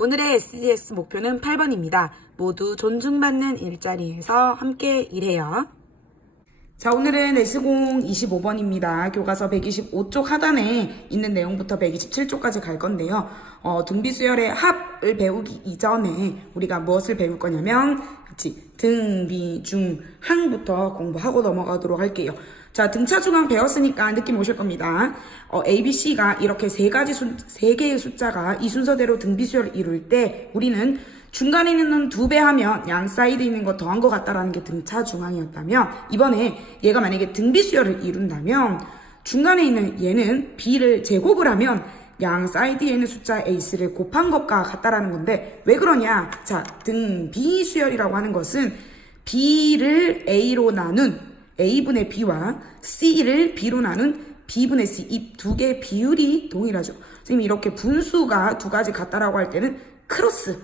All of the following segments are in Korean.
오늘의 SDX 목표는 8번입니다. 모두 존중받는 일자리에서 함께 일해요. 자, 오늘은 S공 25번입니다. 교과서 125쪽 하단에 있는 내용부터 127쪽까지 갈 건데요. 등비수열의 합을 배우기 이전에 우리가 무엇을 배울 거냐면 등비중항부터 공부하고 넘어가도록 할게요. 자, 등차중항 배웠으니까 느낌 오실 겁니다. A, B, C가 이렇게 세 개의 숫자가 이 순서대로 등비수열을 이룰 때 우리는 중간에 있는 2배 하면 양 사이드에 있는 거 더한 것 같다라는 게 등차중항이었다면, 이번에 얘가 만약에 등비수열을 이룬다면 중간에 있는 얘는 B를 제곱을 하면 양 사이드에 있는 숫자 A를 곱한 것과 같다라는 건데, 왜 그러냐? 자, 등비수열이라고 하는 것은 B를 A로 나눈 A분의 B와 C를 B로 나눈 B분의 C, 이 두 개의 비율이 동일하죠. 지금 이렇게 분수가 두 가지 같다라고 할 때는 크로스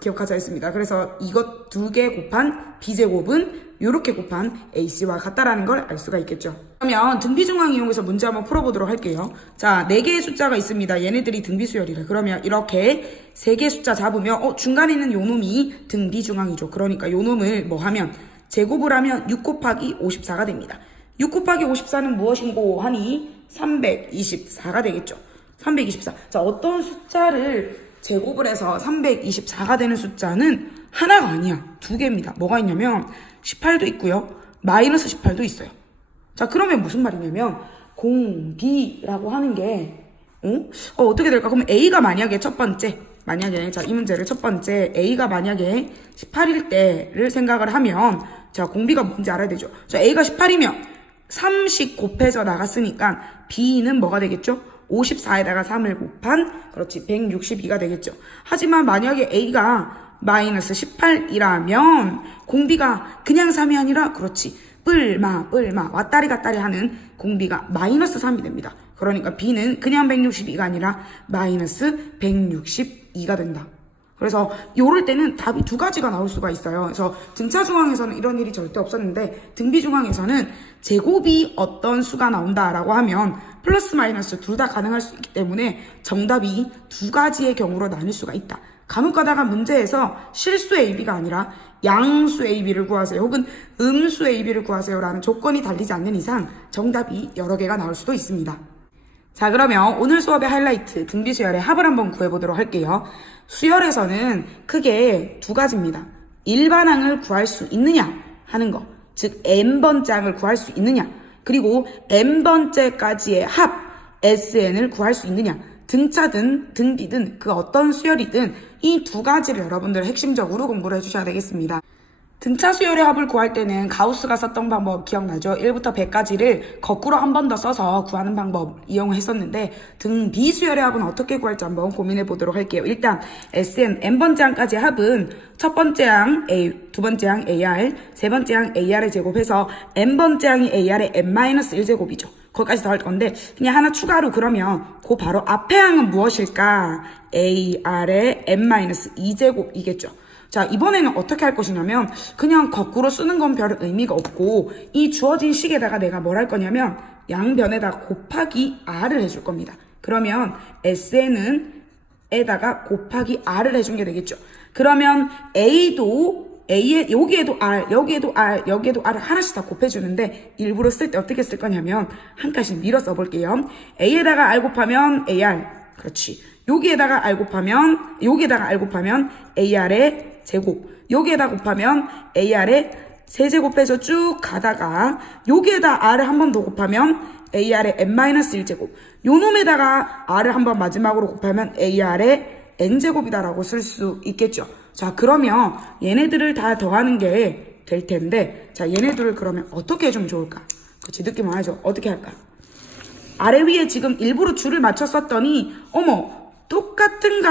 기억하자 했습니다. 그래서 이것 두 개 곱한 B제곱은 이렇게 곱한 AC와 같다라는 걸 알 수가 있겠죠. 그러면 등비중항 이용해서 문제 한번 풀어보도록 할게요. 자, 4개의 숫자가 있습니다. 얘네들이 등비수열이래. 그러면 이렇게 3개의 숫자 잡으면 중간에 있는 요 놈이 등비중항이죠. 그러니까 요 놈을 뭐 하면 제곱을 하면 6 곱하기 54가 됩니다. 6 곱하기 54는 무엇인고 하니 324가 되겠죠. 324. 자, 어떤 숫자를 제곱을 해서 324가 되는 숫자는 하나가 아니야. 2개입니다. 뭐가 있냐면 18도 있고요. 마이너스 18도 있어요. 자, 그러면 무슨 말이냐면 공비라고 하는 게 어떻게 될까? 그럼 A가 만약에 첫 번째, 자, 이 문제를 첫 번째 A가 만약에 18일 때를 생각을 하면, 자, 공비가 뭔지 알아야 되죠. 자, A가 18이면 30 곱해져 나갔으니까 B는 뭐가 되겠죠? 54에다가 3을 곱한, 그렇지, 162가 되겠죠. 하지만 만약에 A가 마이너스 18이라면 공비가 그냥 3이 아니라, 그렇지, 뿔마 왔다리 갔다리 하는 공비가 마이너스 3이 됩니다. 그러니까 B는 그냥 162가 아니라 마이너스 162가 된다. 그래서 요럴 때는 답이 2가지가 나올 수가 있어요. 그래서 등차중항에서는 이런 일이 절대 없었는데, 등비중항에서는 제곱이 어떤 수가 나온다라고 하면 플러스 마이너스 둘 다 가능할 수 있기 때문에 정답이 2가지의 경우로 나뉠 수가 있다. 간혹 가다가 문제에서 실수 AB가 아니라 양수 AB를 구하세요, 혹은 음수 AB를 구하세요 라는 조건이 달리지 않는 이상 정답이 여러 개가 나올 수도 있습니다. 자, 그러면 오늘 수업의 하이라이트, 등비수열의 합을 한번 구해보도록 할게요. 수열에서는 크게 2가지입니다. 일반항을 구할 수 있느냐 하는 거, 즉 n번째 항을 구할 수 있느냐, 그리고 n번째까지의 합 SN을 구할 수 있느냐. 등차든 등비든 그 어떤 수열이든 이 2가지를 여러분들 핵심적으로 공부를 해주셔야 되겠습니다. 등차 수열의 합을 구할 때는 가우스가 썼던 방법 기억나죠? 1부터 100까지를 거꾸로 한 번 더 써서 구하는 방법 이용했었는데, 등비 수열의 합은 어떻게 구할지 한번 고민해 보도록 할게요. 일단 SN n번째 항까지의 합은 첫 번째 항 A, 두 번째 항 AR, 세 번째 항 AR을 제곱해서 n번째 항이 AR의 n-1제곱이죠. 거기까지 더 할 건데, 그냥 하나 추가로, 그러면 그 바로 앞에 항은 무엇일까? AR의 n-2제곱이겠죠. 자, 이번에는 어떻게 할 것이냐면 그냥 거꾸로 쓰는 건 별 의미가 없고, 이 주어진 식에다가 내가 뭘 할 거냐면 양변에다 곱하기 R을 해줄 겁니다. 그러면 SN은 에다가 곱하기 R을 해준 게 되겠죠. 그러면 A도 여기에도 R, 여기에도 R, 여기에도 R을 하나씩 다 곱해주는데, 일부러 쓸 때 어떻게 쓸 거냐면 한 칸씩 밀어 써볼게요. A에다가 R 곱하면 AR, 그렇지. 여기에다가 R 곱하면 AR의 제곱, 여기에다 곱하면 AR의 세제곱해서 쭉 가다가 여기에다 R을 한 번 더 곱하면 AR의 n-1제곱, 요 놈에다가 R을 한 번 마지막으로 곱하면 AR의 n제곱이다라고 쓸 수 있겠죠. 자, 그러면 얘네들을 다 더하는 게 될 텐데, 자, 얘네들을 그러면 어떻게 해주면 좋을까? 그치, 느낌 와야죠. 어떻게 할까? 아래 위에 지금 일부러 줄을 맞춰 썼더니 똑같은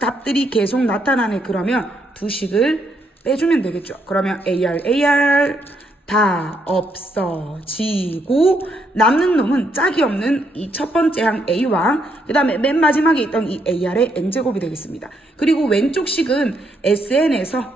답들이 계속 나타나네. 그러면 두 식을 빼주면 되겠죠. 그러면 AR 다 없어지고 남는 놈은 짝이 없는 이 첫 번째 항 A와 그 다음에 맨 마지막에 있던 이 AR의 n제곱이 되겠습니다. 그리고 왼쪽 식은 SN에서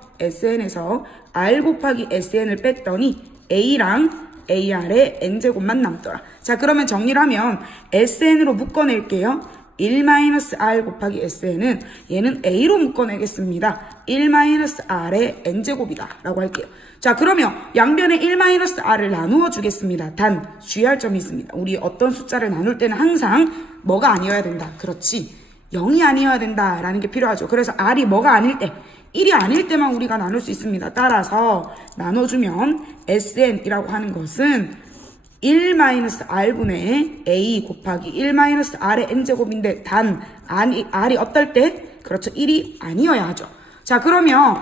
R 곱하기 SN을 뺐더니 A랑 AR의 n제곱만 남더라. 자, 그러면 정리를 하면 SN으로 묶어낼게요. 1-r 곱하기 Sn은 얘는 A로 묶어내겠습니다. 1-r의 n제곱이다 라고 할게요. 자, 그러면 양변에 1-r을 나누어 주겠습니다. 단 주의할 점이 있습니다. 우리 어떤 숫자를 나눌 때는 항상 뭐가 아니어야 된다. 그렇지. 0이 아니어야 된다라는 게 필요하죠. 그래서 r이 뭐가 아닐 때, 1이 아닐 때만 우리가 나눌 수 있습니다. 따라서 나눠주면 sn이라고 하는 것은 1-r분의 a 곱하기 1-r의 n제곱인데 단 r이 어떨 때? 그렇죠. 1이 아니어야 하죠. 자, 그러면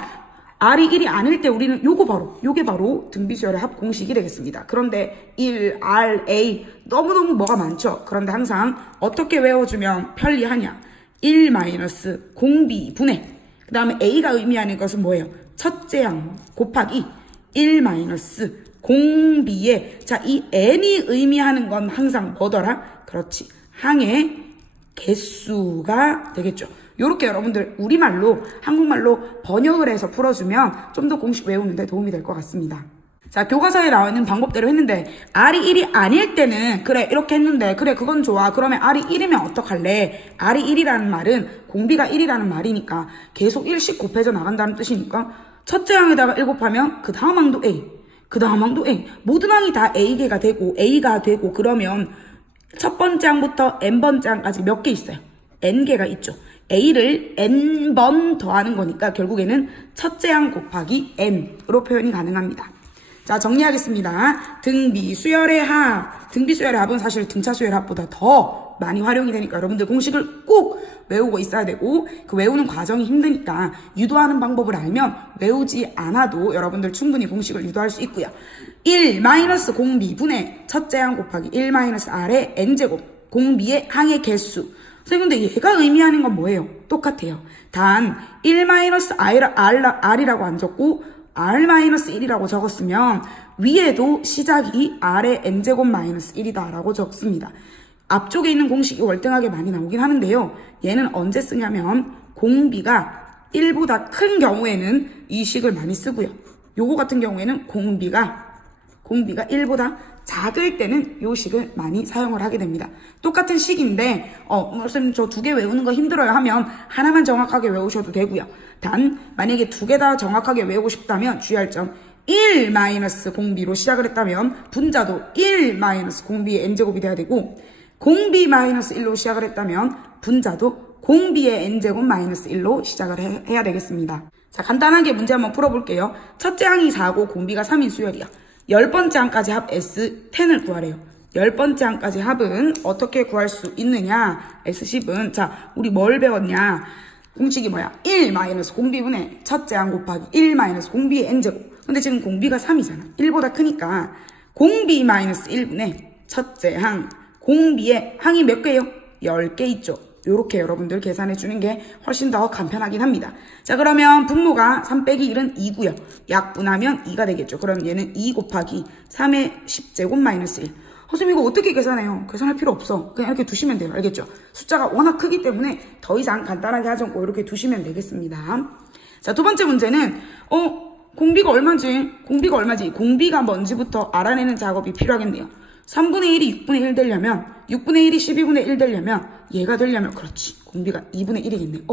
r이 1이 아닐 때 우리는 요게 바로 등비수열의 합 공식이 되겠습니다. 그런데 1, r, a 너무너무 뭐가 많죠. 그런데 항상 어떻게 외워주면 편리하냐. 1 공비 분의 그 다음에 a가 의미하는 것은 뭐예요? 첫째 항 곱하기 1 공비에 자, 이 n이 의미하는 건 항상 뭐더라? 그렇지. 항의 개수가 되겠죠. 요렇게 여러분들 우리말로 한국말로 번역을 해서 풀어주면 좀 더 공식 외우는데 도움이 될 것 같습니다. 자, 교과서에 나와 있는 방법대로 했는데 r이 1이 아닐 때는 그래 이렇게 했는데 그래 그건 좋아. 그러면 r이 1이면 어떡할래? r이 1이라는 말은 공비가 1이라는 말이니까 계속 1씩 곱해져 나간다는 뜻이니까 첫째 항에다가 1 곱하면 그 다음 항도 A, 그 다음 항도 A, 모든 항이 다 A가 되고 그러면 첫 번째 항부터 n번째 항까지 몇 개 있어요? n개가 있죠. A를 n번 더하는 거니까 결국에는 첫째 항 곱하기 n으로 표현이 가능합니다. 자, 정리하겠습니다. 등비수열의 합은 사실 등차수열의 합보다 더 많이 활용이 되니까 여러분들 공식을 꼭 외우고 있어야 되고 그 외우는 과정이 힘드니까 유도하는 방법을 알면 외우지 않아도 여러분들 충분히 공식을 유도할 수 있고요. 1 공비 분의 첫째 항 곱하기 1-r의 n제곱 공비의 항의 개수. 선생님 근데 얘가 의미하는 건 뭐예요? 똑같아요. 단 1-r이라고 안 적고 r-1이라고 적었으면 위에도 시작이 r의 n제곱 마이너스 1이다 라고 적습니다. 앞쪽에 있는 공식이 월등하게 많이 나오긴 하는데요. 얘는 언제 쓰냐면 공비가 1보다 큰 경우에는 이 식을 많이 쓰고요. 요거 같은 경우에는 공비가 1보다 작을 때는 요 식을 많이 사용을 하게 됩니다. 똑같은 식인데 선생님 저 2개 외우는 거 힘들어요 하면 하나만 정확하게 외우셔도 되고요. 단 만약에 2개 다 정확하게 외우고 싶다면 주의할 점 1 공비로 시작을 했다면 분자도 1 공비의 n제곱이 돼야 되고 공비 마이너스 1로 시작을 했다면 분자도 공비의 n제곱 마이너스 1로 시작을 해야 되겠습니다. 자, 간단하게 문제 한번 풀어볼게요. 첫째 항이 4고 공비가 3인 수열이야. 10번째 항까지 합 S10을 구하래요. 10번째 항까지 합은 어떻게 구할 수 있느냐? S10은 자, 우리 뭘 배웠냐? 공식이 뭐야? 1 공비분의 첫째 항 곱하기 1 공비의 n제곱. 근데 지금 공비가 3이잖아. 1보다 크니까 공비 마이너스 1분의 첫째 항 공비의 항이 몇 개예요? 10개 있죠. 요렇게 여러분들 계산해 주는 게 훨씬 더 간편하긴 합니다. 자, 그러면 분모가 3 빼기 1은 2고요. 약분하면 2가 되겠죠. 그럼 얘는 2 곱하기 3의 10제곱 마이너스 1. 선생님 이거 어떻게 계산해요? 계산할 필요 없어. 그냥 이렇게 두시면 돼요. 알겠죠? 숫자가 워낙 크기 때문에 더 이상 간단하게 하지 않고 이렇게 두시면 되겠습니다. 자, 두 번째 문제는 공비가 얼마지? 공비가 뭔지부터 알아내는 작업이 필요하겠네요. 3분의 1이 6분의 1 되려면 6분의 1이 12분의 1 되려면 얘가 되려면 그렇지. 공비가 2분의 1이겠네.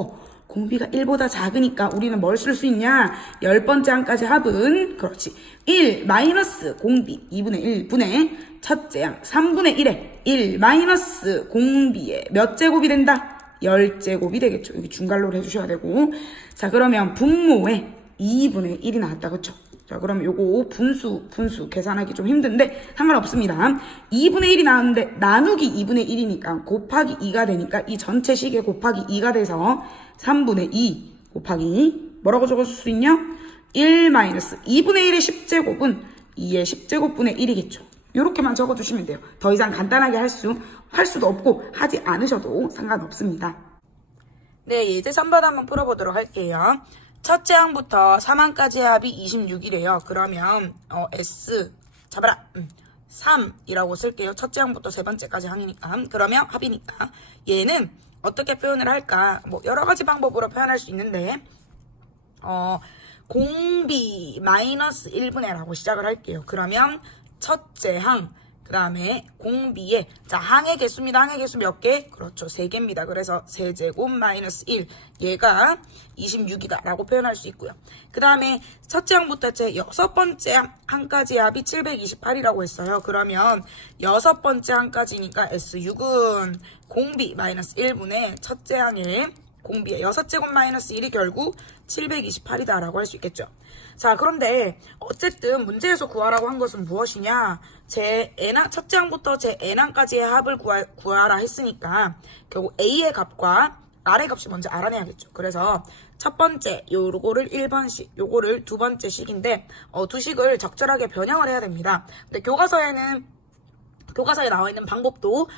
공비가 1보다 작으니까 우리는 뭘 쓸 수 있냐? 10번째 항까지 합은 그렇지. 1 마이너스 공비 2분의 1 분의 첫째 항 3분의 1에 1 마이너스 공비의 몇 제곱이 된다? 10제곱이 되겠죠. 여기 중괄호를 해주셔야 되고. 자, 그러면 분모에 2분의 1이 나왔다. 그쵸? 자, 그럼 요거 분수 계산하기 좀 힘든데 상관없습니다. 2분의 1이 나왔는데 나누기 2분의 1이니까 곱하기 2가 되니까 이 전체 식에 곱하기 2가 돼서 3분의 2 곱하기 뭐라고 적어줄 수 있냐? 1 마이너스 2분의 1의 10제곱은 2의 10제곱분의 1이겠죠. 요렇게만 적어주시면 돼요. 더 이상 간단하게 할 수도 없고 하지 않으셔도 상관없습니다. 네, 이제 3번 한번 풀어보도록 할게요. 첫째 항부터 3항까지 합이 26이래요. 그러면 S 잡아라 3이라고 쓸게요. 첫째 항부터 세 번째까지 항이니까. 그러면 합이니까 얘는 어떻게 표현을 할까? 뭐 여러 가지 방법으로 표현할 수 있는데 공비 마이너스 1분의 라고 시작을 할게요. 그러면 첫째 항 그 다음에 공비에 자 항의 개수입니다. 항의 개수 몇 개? 그렇죠. 3개입니다. 그래서 세제곱 마이너스 1 얘가 26이다 라고 표현할 수 있고요. 그 다음에 첫째 항부터 제 6번째 항까지 합이 728이라고 했어요. 그러면 6번째 항까지니까 S6은 공비 마이너스 1분의 첫째 항의 공비의 6제곱 마이너스 1이 결국 728이다 라고 할 수 있겠죠. 자, 그런데 어쨌든 문제에서 구하라고 한 것은 무엇이냐? 제 n항, 첫째 항부터 제 n항까지의 합을 구하라 했으니까 결국 a의 값과 r의 값이 먼저 알아내야겠죠. 그래서 첫 번째 요거를 1번식, 요거를 두 번째 식인데 두 식을 적절하게 변형을 해야 됩니다. 근데 교과서에 나와 있는 방법도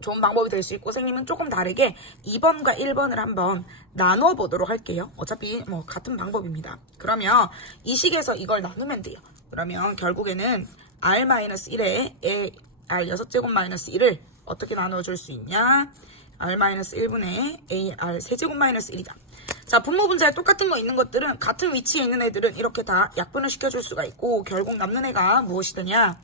좋은 방법이 될 수 있고 선생님은 조금 다르게 2번과 1번을 한번 나누어 보도록 할게요. 어차피 뭐 같은 방법입니다. 그러면 이 식에서 이걸 나누면 돼요. 그러면 결국에는 r-1에 r 6제곱 마이너스 1을 어떻게 나누어 줄 수 있냐? r-1분의 a r 세제곱 마이너스 1이다. 자, 분모 분자에 똑같은 거 있는 것들은 같은 위치에 있는 애들은 이렇게 다 약분을 시켜줄 수가 있고 결국 남는 애가 무엇이 되냐?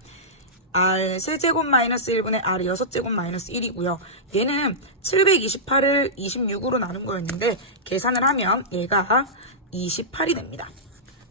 r 세제곱 마이너스 1분의 r 6제곱 마이너스 1이고요. 얘는 728을 26으로 나눈 거였는데 계산을 하면 얘가 28이 됩니다.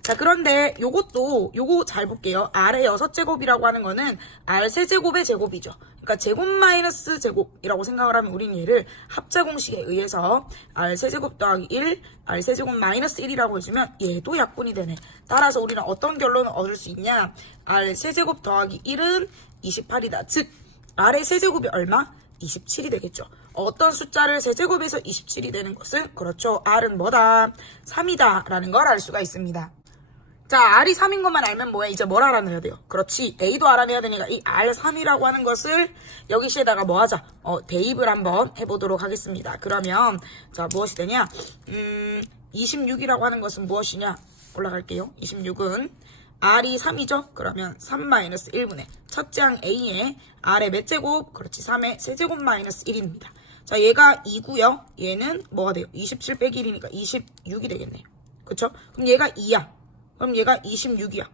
자, 그런데 요거 잘 볼게요. r의 6제곱이라고 하는 거는 r 세제곱의 제곱이죠. 그러니까 제곱 마이너스 제곱이라고 생각을 하면 우린 얘를 합자 공식에 의해서 r 세제곱 더하기 1, r 세제곱 마이너스 1이라고 해주면 얘도 약분이 되네. 따라서 우리는 어떤 결론을 얻을 수 있냐? r 세제곱 더하기 1은 28이다. 즉 r의 세제곱이 얼마? 27이 되겠죠. 어떤 숫자를 세제곱에서 27이 되는 것은 그렇죠. r은 뭐다? 3이다 라는 걸 알 수가 있습니다. 자, r이 3인 것만 알면 뭐야? 이제 뭘 알아내야 돼요? 그렇지. a도 알아내야 되니까 이 r3이라고 하는 것을 여기 시에다가 뭐 하자? 대입을 한번 해보도록 하겠습니다. 그러면 자, 무엇이 되냐? 26이라고 하는 것은 무엇이냐? 올라갈게요. 26은 r이 3이죠? 그러면 3-1분의 첫째 항 a의 r의 몇 제곱? 그렇지. 3의 세제곱 마이너스 1입니다. 자, 얘가 2고요. 얘는 뭐가 돼요? 27 빼기 1이니까 26이 되겠네요. 그쵸? 그럼 얘가 2야. 그럼 얘가 26이야.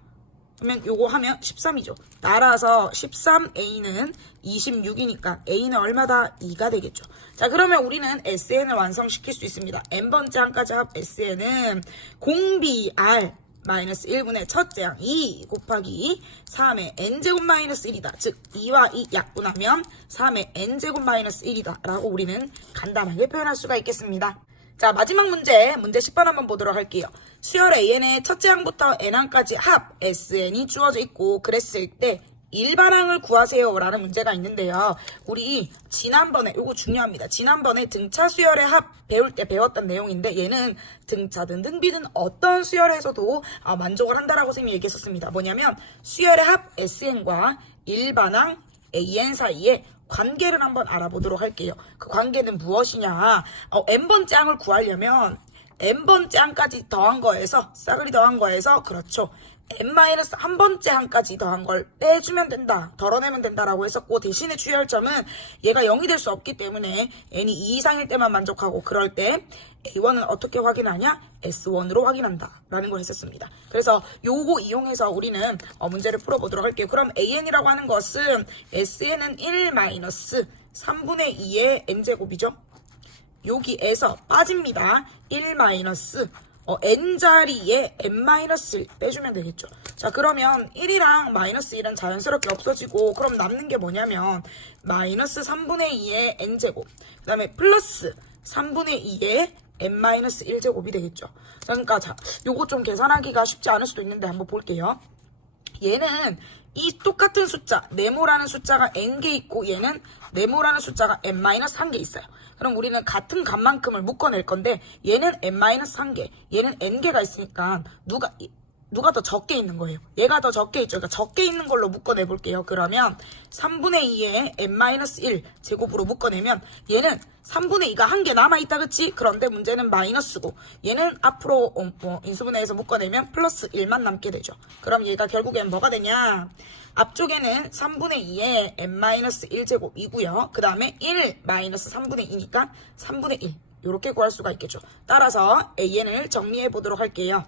그러면 요거 하면 13이죠. 따라서 13a는 26이니까 a는 얼마다? 2가 되겠죠. 자, 그러면 우리는 SN을 완성시킬 수 있습니다. n번째 항까지 합 SN은 공비 r 마이너스 1분의 첫째 항 2 곱하기 3의 n제곱 마이너스 1이다. 즉 2와 2 약분하면 3의 n제곱 마이너스 1이다 라고 우리는 간단하게 표현할 수가 있겠습니다. 자, 마지막 문제 10번 한번 보도록 할게요. 수열 AN의 첫째 항부터 n항까지 합 SN이 주어져 있고 그랬을 때 일반항을 구하세요 라는 문제가 있는데요. 우리 지난번에 요거 중요합니다. 지난번에 등차 수열의 합 배울 때 배웠던 내용인데 얘는 등차든 등비든 어떤 수열에서도 만족을 한다라고 선생님이 얘기했었습니다. 뭐냐면 수열의 합 SN과 일반항 AN 사이에 관계를 한번 알아보도록 할게요. 그 관계는 무엇이냐? n번째 항을 구하려면 n번째 항까지 더한 거에서 싸그리 더한 거에서 그렇죠. n-1번째 항까지 더한 걸 빼주면 된다. 덜어내면 된다라고 했었고 대신에 주의할 점은 얘가 0이 될 수 없기 때문에 n이 2 이상일 때만 만족하고 그럴 때 A1은 어떻게 확인하냐? S1으로 확인한다 라는 걸 했었습니다. 그래서 요거 이용해서 우리는 문제를 풀어보도록 할게요. 그럼 AN이라고 하는 것은 SN은 1-3분의 2의 n제곱이죠. 여기에서 빠집니다. 1- n자리에 n-1 빼주면 되겠죠. 자, 그러면 1이랑 마이너스 1은 자연스럽게 없어지고 그럼 남는 게 뭐냐면 마이너스 3분의 2의 n제곱 그 다음에 플러스 3분의 2의 n-1제곱이 되겠죠. 그러니까 자, 요거 좀 계산하기가 쉽지 않을 수도 있는데 한번 볼게요. 얘는 이 똑같은 숫자 네모라는 숫자가 n개 있고 얘는 네모라는 숫자가 n-1개 있어요. 그럼 우리는 같은 값만큼을 묶어낼 건데 얘는 n-1개 얘는 n개가 있으니까 누가 더 적게 있는 거예요. 얘가 더 적게 있죠. 그러니까 적게 있는 걸로 묶어내 볼게요. 그러면 3분의 2의 n-1 제곱으로 묶어내면 얘는 3분의 2가 한 개 남아있다. 그치? 그런데 문제는 마이너스고 얘는 앞으로 인수분해해서 묶어내면 플러스 1만 남게 되죠. 그럼 얘가 결국엔 뭐가 되냐? 앞쪽에는 3분의 2의 n-1제곱이고요. 그 다음에 1 마이너스 3분의 2니까 3분의 1 이렇게 구할 수가 있겠죠. 따라서 AN을 정리해 보도록 할게요.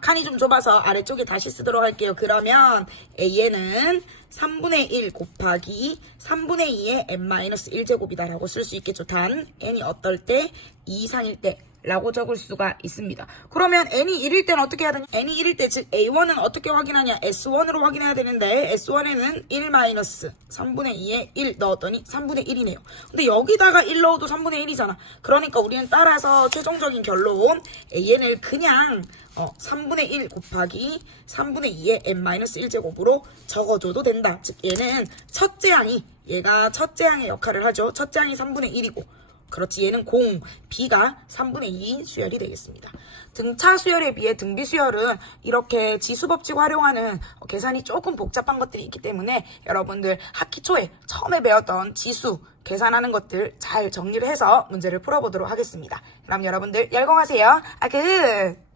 칸이 좀 좁아서 아래쪽에 다시 쓰도록 할게요. 그러면 A에는 3분의 1 곱하기 3분의 2의 n-1제곱이다 라고 쓸 수 있겠죠. 단 n이 어떨 때 2 이상일 때 라고 적을 수가 있습니다. 그러면 n이 1일 때는 어떻게 해야 되냐? n이 1일 때 즉 A1은 어떻게 확인하냐? S1으로 확인해야 되는데 S1에는 1-3분의 2에 1 넣었더니 3분의 1이네요. 근데 여기다가 1 넣어도 3분의 1이잖아. 그러니까 우리는 따라서 최종적인 결론 AN을 그냥 3분의 1 곱하기 3분의 2의 n-1제곱으로 적어줘도 된다. 즉 얘는 첫째 항이 얘가 첫째 항의 역할을 하죠. 첫째 항이 3분의 1이고 그렇지 얘는 공, B가 3분의 2인 수열이 되겠습니다. 등차 수열에 비해 등비 수열은 이렇게 지수법칙 활용하는 계산이 조금 복잡한 것들이 있기 때문에 여러분들 학기 초에 처음에 배웠던 지수 계산하는 것들 잘 정리를 해서 문제를 풀어보도록 하겠습니다. 그럼 여러분들 열공하세요. 굿!